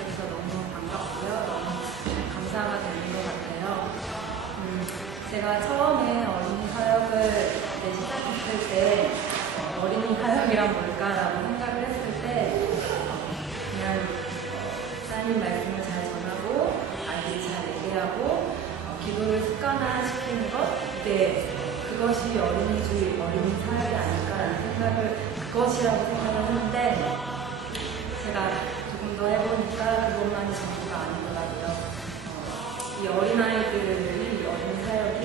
있게 돼서 너무 반갑고요. 너무 감사가 되는 것 같아요. 제가 처음에 어린이 사역을 시작했을 때 어린이 사역이란 뭘까라고 생각을 했을 때 그냥 하나님 말씀을 잘 전하고 아이들이 잘 얘기하고 기도를 습관화시키는 것, 그것이 어린이주의, 어린이 사역이 아닐까라는 그것이라고 생각을 했는데 제가 조금 더 해보니까 그것만이 전부가 아니더라고요. 이 어린아이들이, 어린이 사역이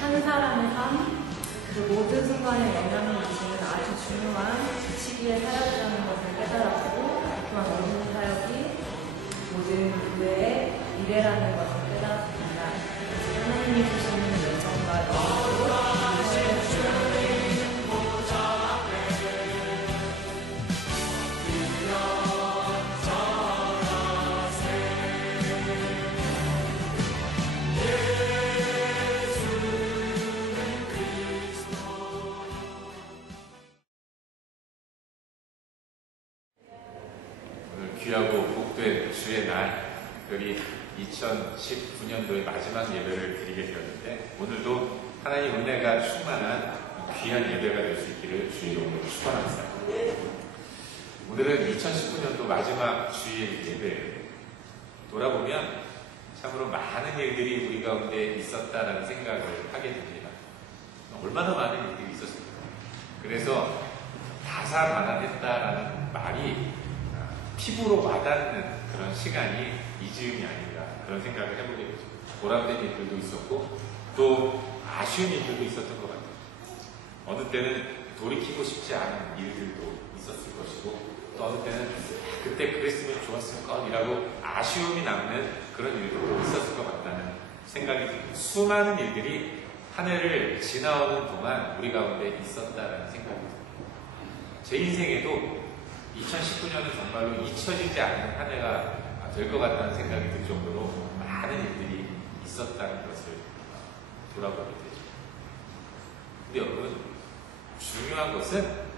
한 사람의 삶, 그 모든 순간에 영향을 미치는 아주 중요한 시기의 사역이라는 것을 깨달았고, 또한 어린이 사역이 모든 교회의 미래라는 것을 깨달았습니다. 하나님이 주시는 열정과 영광으로 사역을 진행하게 귀하고 복된 주의 날, 특별히 2019년도의 마지막 예배를 드리게 되었는데 오늘도 하나님 은혜가 충만한 귀한 예배가 될 수 있기를 주의 이름으로 축원합니다. 오늘은 2019년도 마지막 주일 예배예요. 돌아보면 참으로 많은 일들이 우리 가운데 있었다라는 생각을 하게 됩니다. 얼마나 많은 일들이 있었습니까? 그래서 다사다난했다라는 말이 피부로 와닿는 그런 시간이 이즈음이 아닌가 그런 생각을 해보게 되죠. 보람된 일들도 있었고 또 아쉬운 일들도 있었던 것 같아요. 어느 때는 돌이키고 싶지 않은 일들도 있었을 것이고 또 어느 때는 그때 그랬으면 좋았을 것이라고 아쉬움이 남는 그런 일들도 있었을 것 같다는 생각이 듭니다. 수많은 일들이 한 해를 지나오는 동안 우리 가운데 있었다는 생각이 듭니다. 제 인생에도 2019년은 정말로 잊혀지지 않는 한 해가 될 것 같다는 생각이 들 정도로 많은 일들이 있었다는 것을 돌아보게 되죠. 근데 여러분, 중요한 것은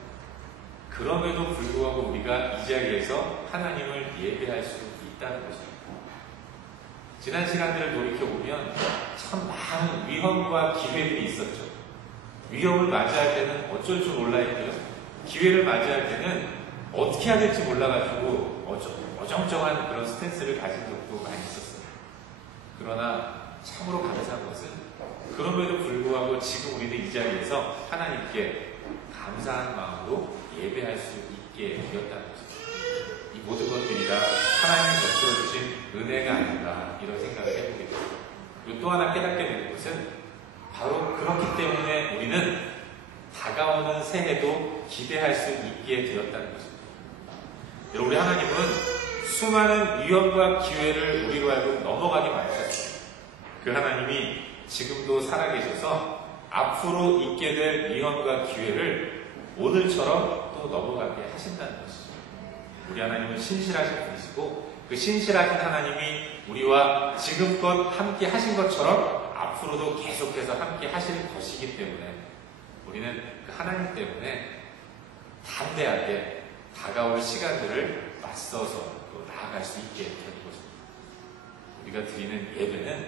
그럼에도 불구하고 우리가 이 자리에서 하나님을 예배할 수 있다는 것입니다. 지난 시간들을 돌이켜보면 참 많은 위험과 기회들이 있었죠. 위험을 맞이할 때는 어쩔 줄 몰라 했고요. 기회를 맞이할 때는 어떻게 해야 될지 몰라가지고 어정쩡한 그런 스탠스를 가진 적도 많이 있었어요. 그러나 참으로 감사한 것은 그럼에도 불구하고 지금 우리는 이 자리에서 하나님께 감사한 마음으로 예배할 수 있게 되었다는 것입니다. 이 모든 것들이 다 하나님이 베풀어 주신 은혜가 아닌가 이런 생각을 해보게 됩니다. 그리고 또 하나 깨닫게 되는 것은 바로 그렇기 때문에 우리는 다가오는 새해도 기대할 수 있게 되었다는 것입니다. 여러분, 우리 하나님은 수많은 위험과 기회를 우리로 하여금 넘어가게 만드셨습니다. 그 하나님이 지금도 살아계셔서 앞으로 있게 될 위험과 기회를 오늘처럼 또 넘어가게 하신다는 것이죠. 우리 하나님은 신실하신 분이시고 그 신실하신 하나님이 우리와 지금껏 함께 하신 것처럼 앞으로도 계속해서 함께 하실 것이기 때문에 우리는 그 하나님 때문에 담대하게 다가올 시간들을 맞서서 또 나아갈 수 있게 되는 것입니다. 우리가 드리는 예배는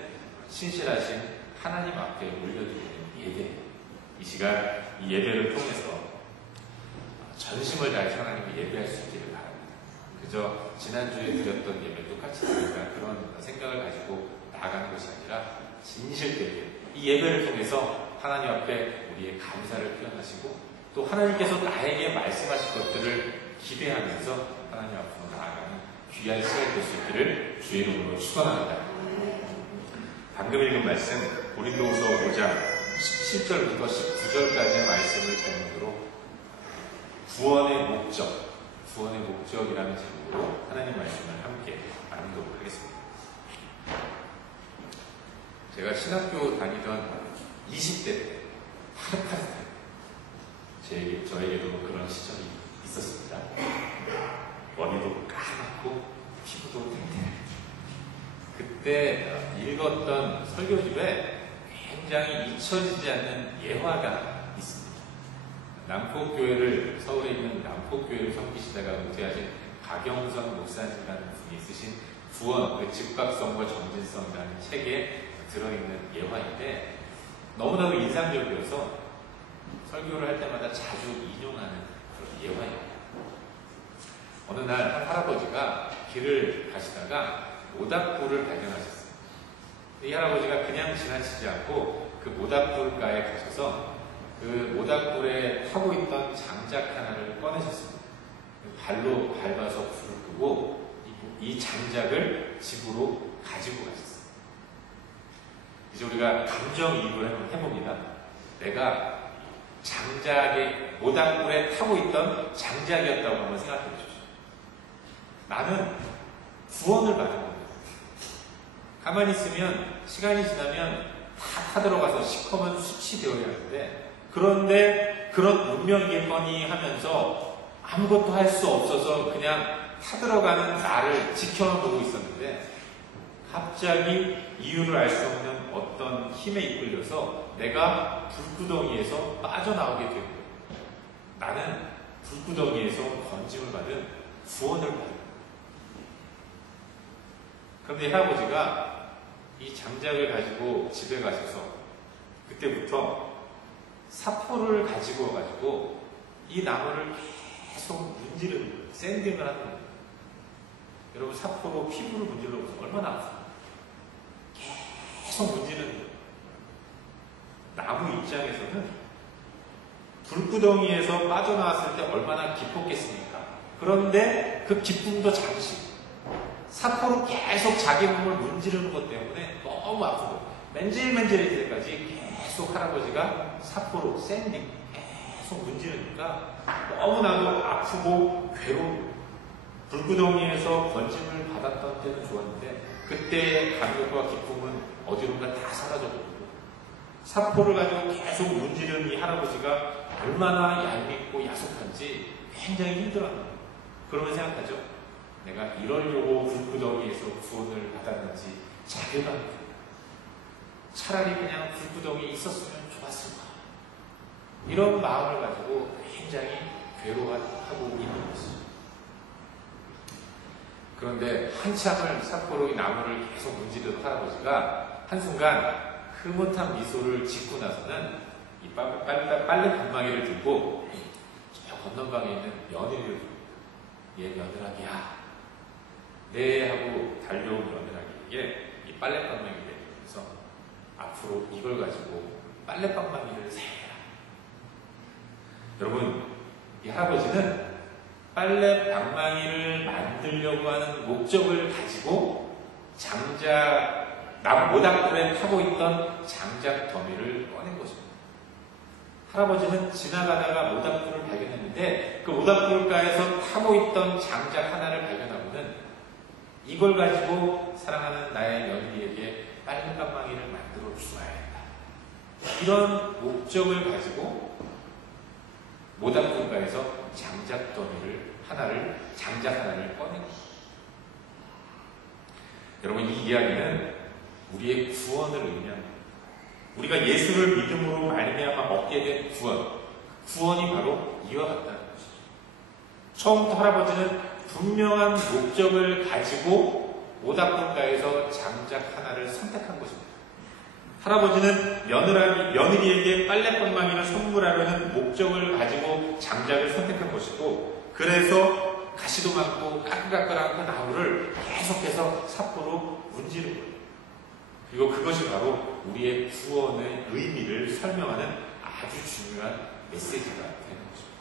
신실하신 하나님 앞에 올려드리는 예배예요. 이 시간 이 예배를 통해서 전심을 다해서 하나님을 예배할 수 있기를 바랍니다. 그저 지난주에 드렸던 예배 똑같이 드릴까 그런 생각을 가지고 나아가는 것이 아니라 진실되게 이 예배를 통해서 하나님 앞에 우리의 감사를 표현하시고 또 하나님께서 나에게 말씀하실 것들을 기대하면서 하나님 앞으로 나아가는 귀한 시간이 될 수 있기를 주의 이름으로 축원합니다. 방금 읽은 말씀 고린도후서 5장 17절부터 19절까지의 말씀을 본문으로 구원의 목적이라는 제목으로 하나님 말씀을 함께 나누도록 하겠습니다. 제가 신학교 다니던 20대 때 파릇파릇한 저에게도 그런 시절이 있었습니다. 머리도 까맣고 피부도 탱탱해요. 그때 읽었던 설교집에 굉장히 잊혀지지 않는 예화가 있습니다. 서울에 있는 남포교회를 섬기시다가 은퇴하신 박영선 목사님이라는 분이 쓰신 구원, 그 즉각성과 점진성이라는 책에 들어있는 예화인데 너무나도 인상적이어서 설교를 할 때마다 자주 인용하는 그런 예화입니다. 어느 날 한 할아버지가 길을 가시다가 모닥불을 발견하셨어요. 이 할아버지가 그냥 지나치지 않고 그 모닥불가에 가셔서 그 모닥불에 타고 있던 장작 하나를 꺼내셨습니다. 발로 밟아서 불을 끄고 이 장작을 집으로 가지고 가셨어요. 이제 우리가 감정이입을 한번 해봅니다. 내가 장작에, 모닥불에 타고 있던 장작이었다고 한번 생각해 보십시오. 나는 구원을 받은 겁니다. 가만히 있으면, 시간이 지나면 다 타들어가서 시커먼 숯이 되어야 하는데, 그런데 그런 운명이겠거니 하면서 아무것도 할 수 없어서 그냥 타들어가는 나를 지켜보고 있었는데, 갑자기 이유를 알 수 없는 어떤 힘에 이끌려서 내가 불구덩이에서 빠져나오게 되고, 나는 불구덩이에서 건짐을 받은 구원을 받은 거예요. 그런데 할아버지가 이 장작을 가지고 집에 가셔서 그때부터 사포를 가지고 와가지고 이 나무를 계속 문지르는 거예요. 샌딩을 하는 거예요. 여러분, 사포로 피부를 문질러 보세요. 얼마나 아파요. 계속 문지르는 거예요. 나무 입장에서는 불구덩이에서 빠져나왔을 때 얼마나 기뻤겠습니까? 그런데 그 기쁨도 잠시, 사포로 계속 자기 몸을 문지르는 것 때문에 너무 아프고 맨질맨질해질 때까지 계속 할아버지가 사포로 샌딩 계속 문지르니까 너무나도 아프고 괴로운, 불구덩이에서 건짐을 받았던 때는 좋았는데 그때의 감격과 기쁨은 어디론가 다 사라져버리고, 사포를 가지고 계속 문지르는 이 할아버지가 얼마나 얄밉고 야속한지 굉장히 힘들어합니다. 그러면 생각하죠. 내가 이러려고 불구덩이에서 구원을 받았는지 자괴감이 듭니다. 차라리 그냥 불구덩이에 있었으면 좋았을까. 이런 마음을 가지고 굉장히 괴로워하고 있는 것이죠. 그런데 한참을 사포로 이 나무를 계속 문지르던 할아버지가 한순간 흐뭇한 미소를 짓고 나서는 이 빨래 방망이를 들고 저 건너방에 있는 며느리를 부릅니다. 얘 며느라기야. 네 하고 달려온 며느라기에게 이 빨래 방망이를 내리면서 앞으로 이걸 가지고 빨래 방망이를 세라. 여러분, 이 할아버지는 빨래 방망이를 만들려고 하는 목적을 가지고 모닥불에 타고 있던 장작 더미를 꺼낸 것입니다. 할아버지는 지나가다가 모닥불을 발견했는데 그 모닥불가에서 타고 있던 장작 하나를 발견하고는 이걸 가지고 사랑하는 나의 며느리에게 빨래 방망이를 만들어 주어야겠다. 이런 목적을 가지고 모닥불가에서 장작 하나를 꺼낸 것입니다. 여러분, 이 이야기는 우리의 구원을 의미합니다. 우리가 예수를 믿음으로 말미암아 얻게 된 구원이 바로 이와 같다는 것이죠. 처음부터 할아버지는 분명한 목적을 가지고 모닥불가에서 장작 하나를 선택한 것입니다. 할아버지는 며느리에게 빨래방망이를 선물하려는 목적을 가지고 장작을 선택한 것이고, 그래서 가시도 많고 까끌까끌한 그 나무를 계속해서 사포로 문지른 거예요. 그리고 그것이 바로 우리의 구원의 의미를 설명하는 아주 중요한 메시지가 되는 것입니다.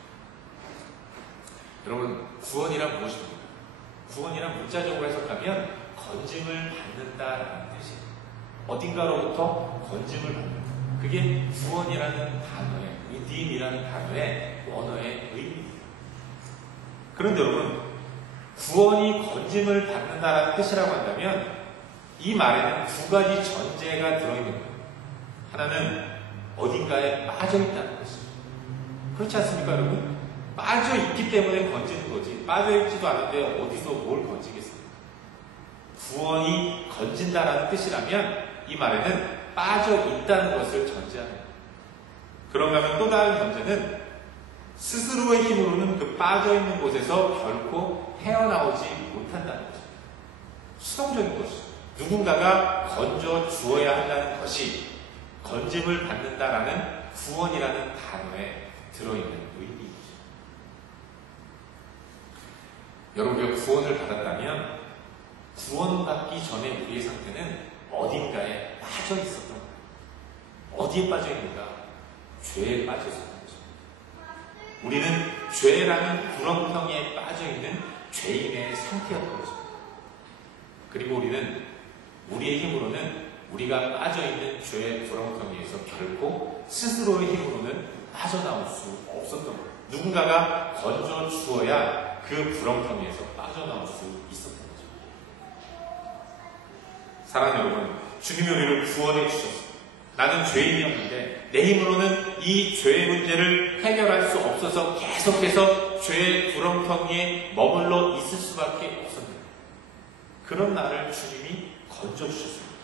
여러분, 구원이란 무엇입니까? 구원이란 문자적으로 해석하면 건짐을 받는다라는 뜻이에요. 어딘가로부터 건짐을 받는다. 그게 구원이라는 단어의, redeem이라는 단어의 원어의 의미입니다. 그런데 여러분, 구원이 건짐을 받는다라는 뜻이라고 한다면 이 말에는 두 가지 전제가 들어있는 거예요. 하나는 어딘가에 빠져있다는 것입니다. 그렇지 않습니까, 여러분? 빠져있기 때문에 건지는 거지. 빠져있지도 않은데 어디서 뭘 건지겠습니까? 구원이 건진다라는 뜻이라면 이 말에는 빠져있다는 것을 전제하는 거예요. 그런가 하면 또 다른 전제는 스스로의 힘으로는 그 빠져있는 곳에서 결코 헤어나오지 못한다는 것입니다. 수동적인 것이죠. 누군가가 건져 주어야 한다는 것이 건짐을 받는다라는 구원이라는 단어에 들어있는 의미이죠. 여러분, 우리가 구원을 받았다면 구원받기 전에 우리의 상태는 어딘가에 빠져 있었던 거예요. 어디에 빠져 있는가? 죄에 빠져 있었던 거죠. 우리는 죄라는 구렁텅이에 빠져 있는 죄인의 상태였던 거죠. 그리고 우리는 우리의 힘으로는 우리가 빠져있는 죄의 구렁텅이에서 결코 스스로의 힘으로는 빠져나올 수 없었던 거예요. 누군가가 건져 주어야 그 구렁텅이에서 빠져나올 수 있었던 거죠. 사랑하는 여러분, 주님이 우리를 구원해 주셨어요. 나는 죄인이었는데 내 힘으로는 이 죄의 문제를 해결할 수 없어서 계속해서 죄의 구렁텅이에 머물러 있을 수밖에 없었는데 그런 나를 주님이 건져 주셨습니다.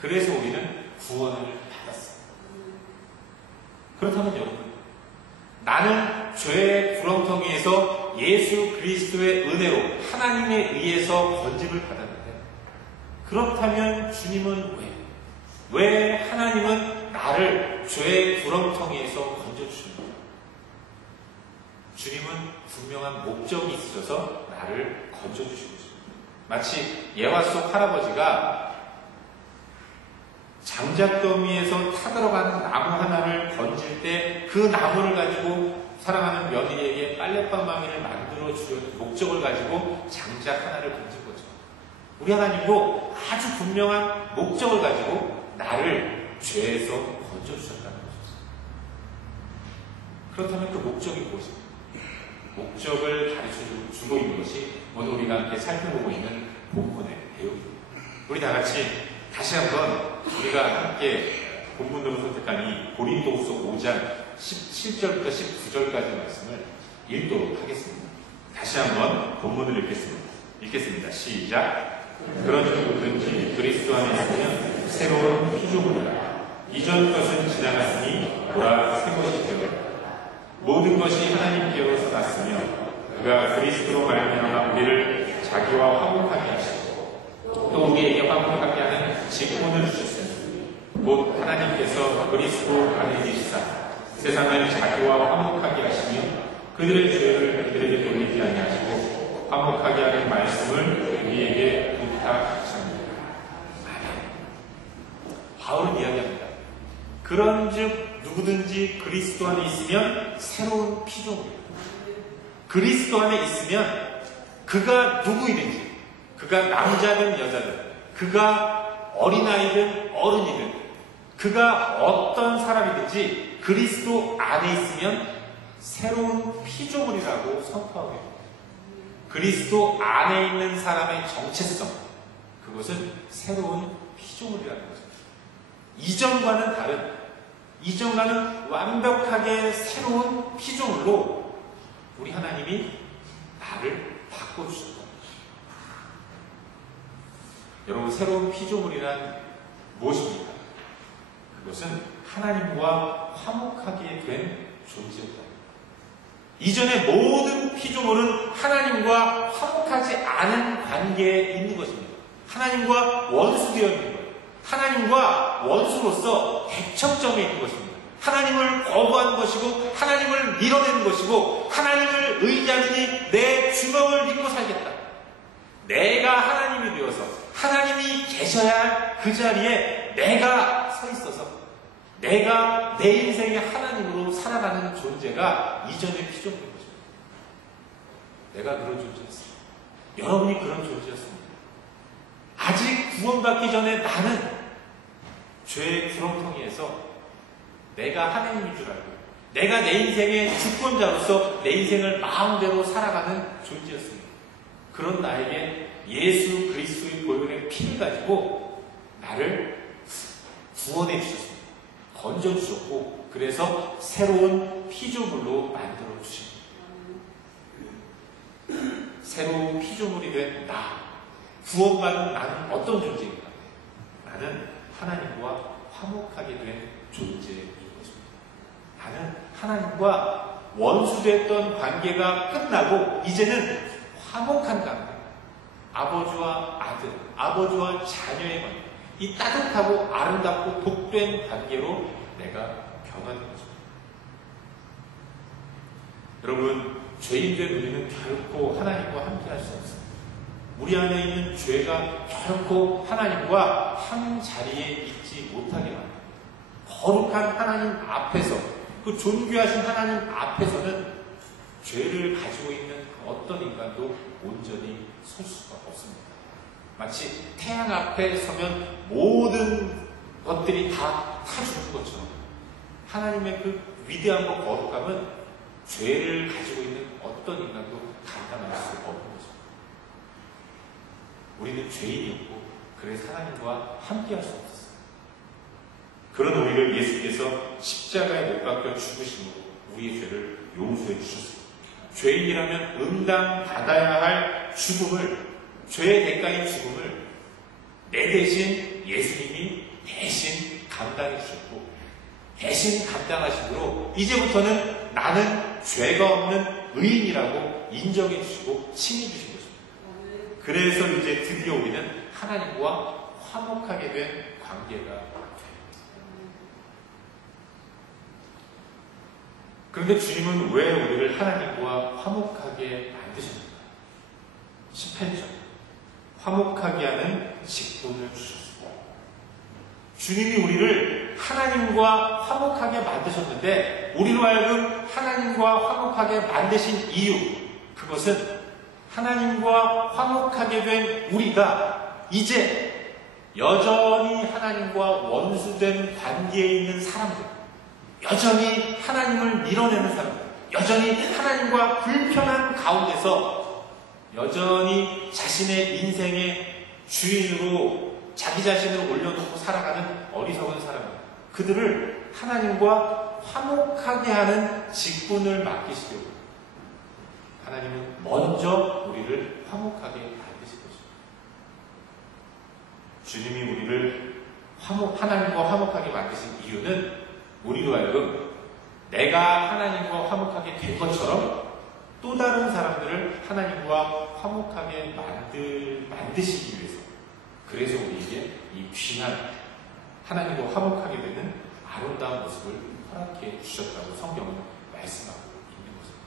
그래서 우리는 구원을 받았습니다. 그렇다면 여러분, 나는 죄의 구렁텅이에서 예수 그리스도의 은혜로 하나님에 의해서 건짐을 받았는데 그렇다면 주님은 왜 하나님은 나를 죄의 구렁텅이에서 건져주십니까? 주님은 분명한 목적이 있으셔서 나를 건져주시고 있습니다. 마치 예화 속 할아버지가 장작더미에서 타들어가는 나무 하나를 건질 때 그 나무를 가지고 사랑하는 며느리에게 빨래방망이를 만들어 주려는 목적을 가지고 장작 하나를 건진 거죠. 우리 하나님도 아주 분명한 목적을 가지고 나를 죄에서 건져주셨다는 것이죠. 그렇다면 그 목적이 무엇입니까? 목적을 가르쳐주고 있는 것이 오늘 우리가 함께 살펴보고 있는 본문의 내용입니다. 우리 다 같이 다시 한번 우리가 함께 본문으로 선택한 이 고린도후서 5장 17절부터 19절까지 말씀을 읽도록 하겠습니다. 다시 한번 본문을 읽겠습니다. 시작. 그런즉 누구든지 그리스도 안에 있으면 새로운 피조물이라. 이전 것은 지나갔으니 보라 새 것이 되었다. 모든 것이 하나님께로서 났으며 그가 그리스도로 말미암아 우리를 자기와 화목하게 하시고 또 우리에게 화목하게 하는 직분을 주셨으니 곧 하나님께서 그리스도 안에 계시사 세상을 자기와 화목하게 하시며 그들의 죄를 그들에게 돌리지 아니하시고 화목하게 하는 말씀을 우리에게 부탁하십니다. 바울은 이야기합니다. 그런즉 누구든지 그리스도 안에 있으면 새로운 피조물이다. 그리스도 안에 있으면 그가 누구이든지, 그가 남자든 여자든, 그가 어린아이든 어른이든, 그가 어떤 사람이든지 그리스도 안에 있으면 새로운 피조물이라고 선포하게 됩니다. 그리스도 안에 있는 사람의 정체성, 그것은 새로운 피조물이라는 것입니다. 이전과는 다른, 이전과는 완벽하게 새로운 피조물로 우리 하나님이 나를 바꿔주셨다. 여러분, 새로운 피조물이란 무엇입니까? 그것은 하나님과 화목하게 된 존재다. 이전의 모든 피조물은 하나님과 화목하지 않은 관계에 있는 것입니다. 하나님과 원수되어 있는 거예요. 하나님과 원수로서 대척점에 있는 것입니다. 하나님을 거부하는 것이고 하나님을 밀어내는 것이고 하나님을 의지하느니 내 주먹을 믿고 살겠다. 내가 하나님이 되어서 하나님이 계셔야 할 그 자리에 내가 서 있어서 내가 내 인생의 하나님으로 살아가는 존재가 이전의 피조물인 것입니다. 내가 그런 존재였어요. 여러분이 그런 존재였습니다. 아직 구원받기 전에 나는 죄의 구렁텅이에서 내가 하나님인 줄 알고 내가 내 인생의 주권자로서 내 인생을 마음대로 살아가는 존재였습니다. 그런 나에게 예수 그리스도의 보혈의 피를 가지고 나를 구원해 주셨습니다. 건져 주셨고 그래서 새로운 피조물로 만들어 주십니다. 새로운 피조물이 된 나, 구원받은 나는 어떤 존재인가? 나는 하나님과 화목하게 된 존재인 것입니다. 나는 하나님과 원수됐던 관계가 끝나고 이제는 화목한 관계, 아버지와 아들, 아버지와 자녀의 관계, 이 따뜻하고 아름답고 복된 관계로 내가 변화된 것입니다. 여러분, 죄인된 우리는 결코 하나님과 함께할 수 없습니다. 우리 안에 있는 죄가 결코 하나님과 한 자리에 있지 못하게 합니다. 거룩한 하나님 앞에서, 그 존귀하신 하나님 앞에서는 죄를 가지고 있는 어떤 인간도 온전히 설 수가 없습니다. 마치 태양 앞에 서면 모든 것들이 다 죽는 것처럼 하나님의 그 위대함과 거룩함은 죄를 가지고 있는 어떤 인간도 감당할 수 없는 것입니다. 우리는 죄인이었고 그래서 하나님과 함께할 수 없었어요. 그런 우리를 예수께서 십자가에 못 박혀 죽으심으로 우리의 죄를 용서해 주셨습니다. 죄인이라면 응당 받아야 할 죽음을, 죄의 대가인 죽음을 내 대신 예수님이 대신 감당해 주셨고, 대신 감당하심으로 이제부터는 나는 죄가 없는 의인이라고 인정해 주시고 칭해 주신 것입니다. 그래서 이제 드디어 우리는 하나님과 화목하게 된 관계가 됩니다. 그런데 주님은 왜 우리를 하나님과 화목하게 만드셨는가? 18절, 화목하게 하는 직분을 주셨습니다. 주님이 우리를 하나님과 화목하게 만드셨는데, 우리로 하여금 하나님과 화목하게 만드신 이유, 그것은 하나님과 화목하게 된 우리가 이제 여전히 하나님과 원수된 관계에 있는 사람들, 여전히 하나님을 밀어내는 사람들, 여전히 하나님과 불편한 가운데서 여전히 자신의 인생의 주인으로 자기 자신을 올려놓고 살아가는 어리석은 사람들, 그들을 하나님과 화목하게 하는 직분을 맡기시려고 하나님은 먼저 우리를 화목하게 만드신 것입니다. 주님이 우리를 하나님과 화목하게 만드신 이유는 우리로 하여금 내가 하나님과 화목하게 된 것처럼 또 다른 사람들을 하나님과 화목하게 만드시기 위해서, 그래서 우리에게 이 귀한 하나님과 화목하게 되는 아름다운 모습을 허락해 주셨다고 성경은 말씀하고 있는 것입니다.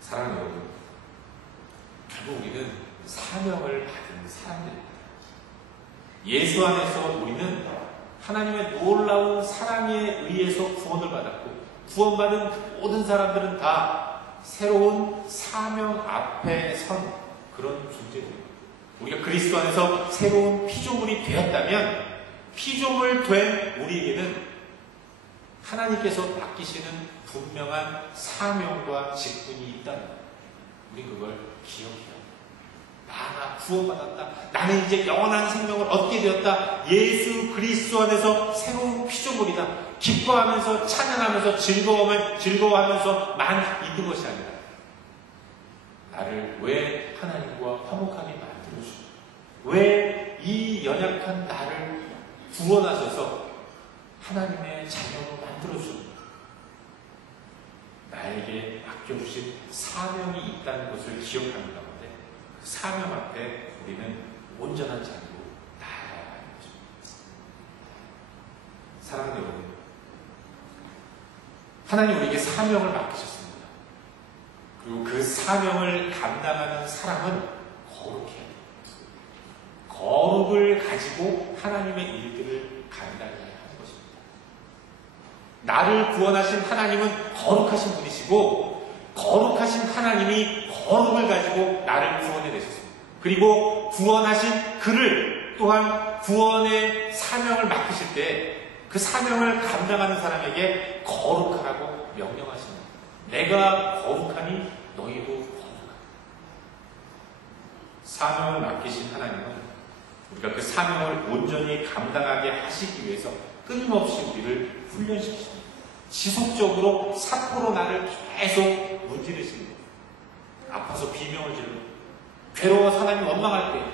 사랑하는 여러분, 결국 우리는 사명을 받은 사람들입니다. 예수 안에서 우리는 하나님의 놀라운 사랑에 의해서 구원을 받았고, 구원받은 모든 사람들은 다 새로운 사명 앞에 선 그런 존재들입니다. 우리가 그리스도 안에서 새로운 피조물이 되었다면, 피조물 된 우리에게는 하나님께서 맡기시는 분명한 사명과 직분이 있다는 것, 우리 그걸 기억해야 합니다. 나 구원받았다. 나는 이제 영원한 생명을 얻게 되었다. 예수 그리스도 안에서 새로운 피조물이다. 기뻐하면서 찬양하면서 즐거워하면서만 있는 것이 아니라, 나를 왜 하나님과 화목하게 만들어주고, 왜 이 연약한 나를 구원하셔서 하나님의 자녀로 만들어주고, 나에게 맡겨주신 사명이 있다는 것을 기억하는 가운데, 그 사명 앞에 우리는 온전한 자리로 나아가야 하는 것입니다. 사랑하는 여러분, 하나님 우리에게 사명을 맡기셨습니다. 그리고 그 사명을 감당하는 사람은 거룩해야 됩니다. 거룩을 가지고 하나님의 일들을 감당해야 하는 것입니다. 나를 구원하신 하나님은 거룩하신 분이시고, 거룩하신 하나님이 거룩을 가지고 나를 구원해 내셨습니다. 그리고 구원하신 그를 또한 구원의 사명을 맡기실 때 그 사명을 감당하는 사람에게 거룩하라고 명령하십니다. 내가 거룩하니 너희도 거룩하라. 사명을 맡기신 하나님은 우리가 그 사명을 온전히 감당하게 하시기 위해서 끊임없이 우리를 훈련시키십니다. 지속적으로 사포로 나를 계속 문지르십니다. 아파서 비명을 지르고 괴로워서 하나님 원망할 때,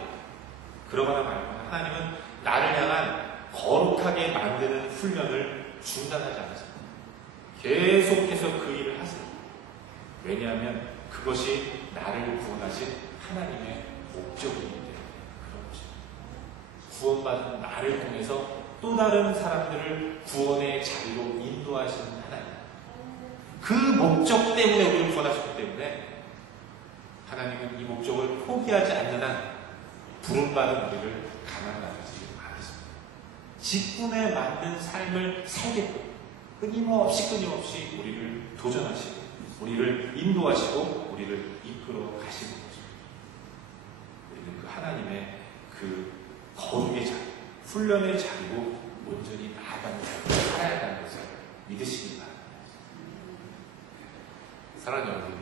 그러거나 말거나 하나님은 나를 향한 거룩하게 만드는 훈련을 중단하지 않으십니다. 계속해서 그 일을 하세요. 왜냐하면 그것이 나를 구원하신 하나님의 목적이기 때문에 그렇죠. 구원받은 나를 통해서 또 다른 사람들을 구원의 자리로 인도하시는 하나님. 그 목적 때문에 우리를 구원하셨기 때문에 하나님은 이 목적을 포기하지 않는 한 부름받은 우리를 가난하지 않으십니다. 직분에 맞는 삶을 살게끔 끊임없이 우리를 도전하시고 우리를 인도하시고 우리를 이끌어 가시는 것입니다. 우리는 그 하나님의 그 거룩의 자리, 훈련의 자리로 온전히 나아가는 자리로 살아야 한다는 것을 믿으시기 바랍니다. 사랑하는 여러분,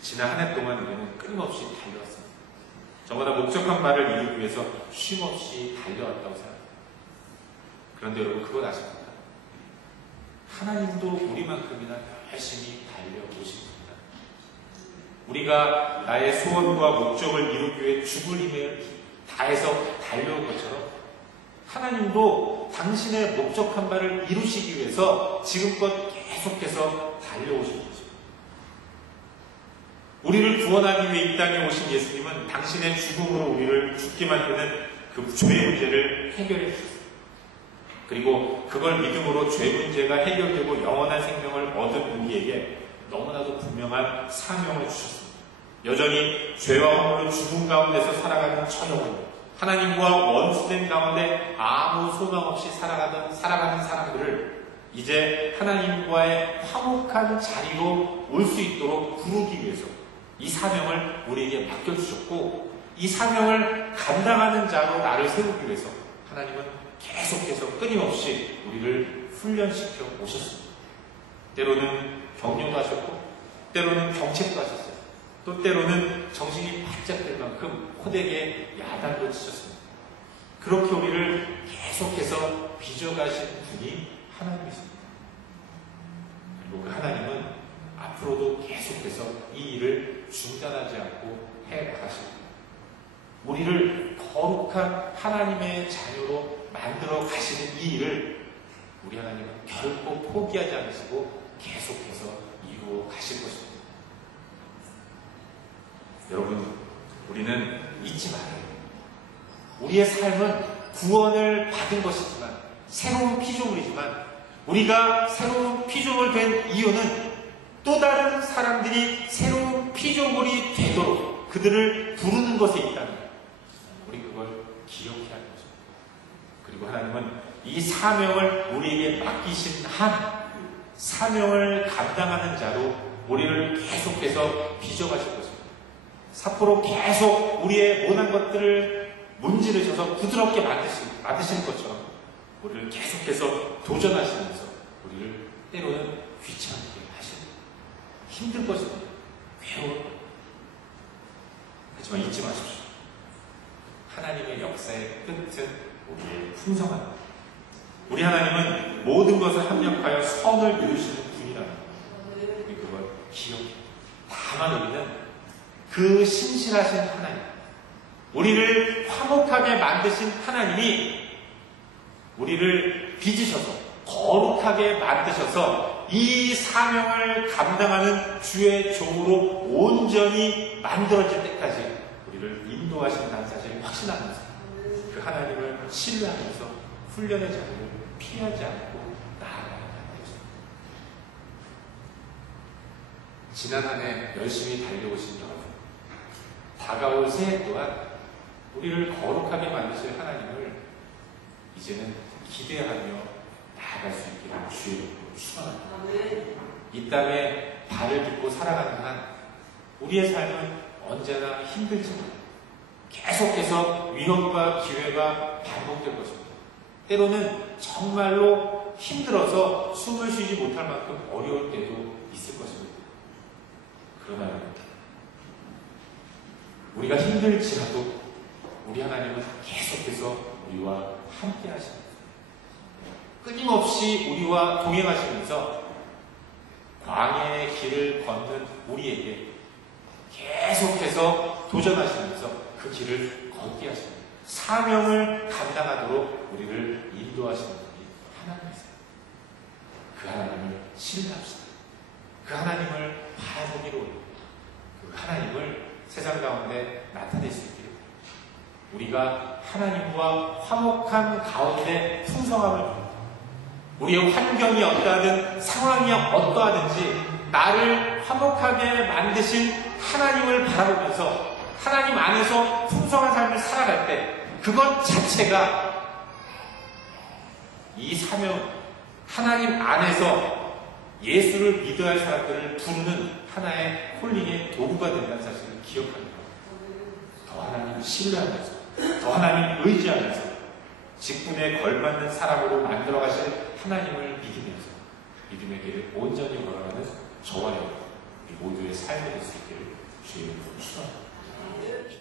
지난 한 해 동안 우리는 끊임없이 달려왔습니다. 저보다 목적한 바를 이루기 위해서 쉼없이 달려왔다고 생각합니다. 그런데 여러분, 그건 아십니까? 하나님도 우리만큼이나 열심히 달려오십니다. 우리가 나의 소원과 목적을 이루기 위해 죽을 힘을 다해서 달려온 것처럼 하나님도 당신의 목적한 바를 이루시기 위해서 지금껏 계속해서 달려오신 거죠. 우리를 구원하기 위해 이 땅에 오신 예수님은 당신의 죽음으로 우리를 죽게 만드는 그 죄의 문제를 해결해 주셨습니다. 그리고 그걸 믿음으로 죄 문제가 해결되고 영원한 생명을 얻은 우리에게 너무나도 분명한 사명을 주셨습니다. 여전히 죄와 허물로 죽음 가운데서 살아가는 천영을 하나님과 원수된 가운데 아무 소망 없이 살아가는 사람들을 이제 하나님과의 화목한 자리로 올 수 있도록 부르기 위해서 이 사명을 우리에게 맡겨주셨고 이 사명을 감당하는 자로 나를 세우기 위해서 하나님은 계속해서 끊임없이 우리를 훈련시켜 오셨습니다. 때로는 격려도 하셨고 때로는 경책도 하셨어요. 또 때로는 정신이 바짝 들 만큼 호되게 야단도 치셨습니다. 그렇게 우리를 계속해서 빚어가신 분이 하나님이십니다. 그리고 그 하나님은 앞으로도 계속해서 이 일을 중단하지 않고 해나가십니다. 우리를 거룩한 하나님의 자녀로 만들어 가시는 이 일을 우리 하나님은 결코 포기하지 않으시고 계속해서 이루어 가실 것입니다. 여러분, 우리는 잊지 말아요. 우리의 삶은 구원을 받은 것이지만 새로운 피조물이지만 우리가 새로운 피조물 된 이유는 또 다른 사람들이 새로운 피조물이 되도록 그들을 부르는 것에 있다는 거예요. 우리 그걸 기억해야 하는 거죠. 그리고 하나님은 이 사명을 우리에게 맡기신 한 사명을 감당하는 자로 우리를 계속해서 빚어가실 것입니다. 사포로 계속 우리의 모난 것들을 문지르셔서 부드럽게 만드시는 것처럼 우리를 계속해서 도전하시면서 우리를 때로는 귀찮게 하십니다. 힘들 것입니다. 괴로울 것입니다. 하지만 잊지 마십시오. 하나님의 역사의 끝은 우리의 풍성합니다. 우리 하나님은 모든 것을 합력하여 선을 이루시는 분이라는 것. 우리 그걸 기억해요. 다만 우리는 그 신실하신 하나님, 우리를 화목하게 만드신 하나님이 우리를 빚으셔서 거룩하게 만드셔서 이 사명을 감당하는 주의 종으로 온전히 만들어질 때까지 우리를 인도하신다는 사실을 확신하면서 그 하나님을 신뢰하면서 훈련의 자리를 피하지 않고 나아가야 하는 것입니다. 지난 한 해 열심히 달려오신 여러분, 다가올 새해 또한 우리를 거룩하게 만드실 하나님을 이제는 기대하며 나아갈 수 있기를 주의 이름으로 축원합니다. 이 땅에 발을 딛고 살아가는 한 우리의 삶은 언제나 힘들지만 계속해서 위험과 기회가 반복될 것입니다. 때로는 정말로 힘들어서 숨을 쉬지 못할 만큼 어려울 때도 있을 것입니다. 그러나 우리가 힘들지라도 우리 하나님은 계속해서 우리와 함께 하십니다. 끊임없이 우리와 동행하시면서 광야의 길을 걷는 우리에게 계속해서 도전하시면서 그 길을 걷게 하십니다. 사명을 감당하도록 우리를 인도하시는 분이 하나님이세요. 그 하나님을 신뢰합시다. 그 하나님을 바라보기로 그 그 하나님을 세상 가운데 나타낼 수 있기를 우리가 하나님과 화목한 가운데 풍성함을 줍니다. 우리의 환경이 어떠하든 상황이 어떠하든지 나를 화목하게 만드신 하나님을 바라보면서 하나님 안에서 풍성한 삶을 살아갈 때 그것 자체가 이 사명, 하나님 안에서 예수를 믿어야 할 사람들을 부르는 하나의 콜링의 도구가 된다는 사실을 기억하는 것. 더 하나님을 신뢰하면서 더 하나님을 의지하면서 직분에 걸맞는 사람으로 만들어가실 하나님을 믿으면서 믿음의 길을 온전히 걸어가는 저와 여러분, 우리 모두의 삶이 될 수 있기를 주의 이름으로 축원합니다.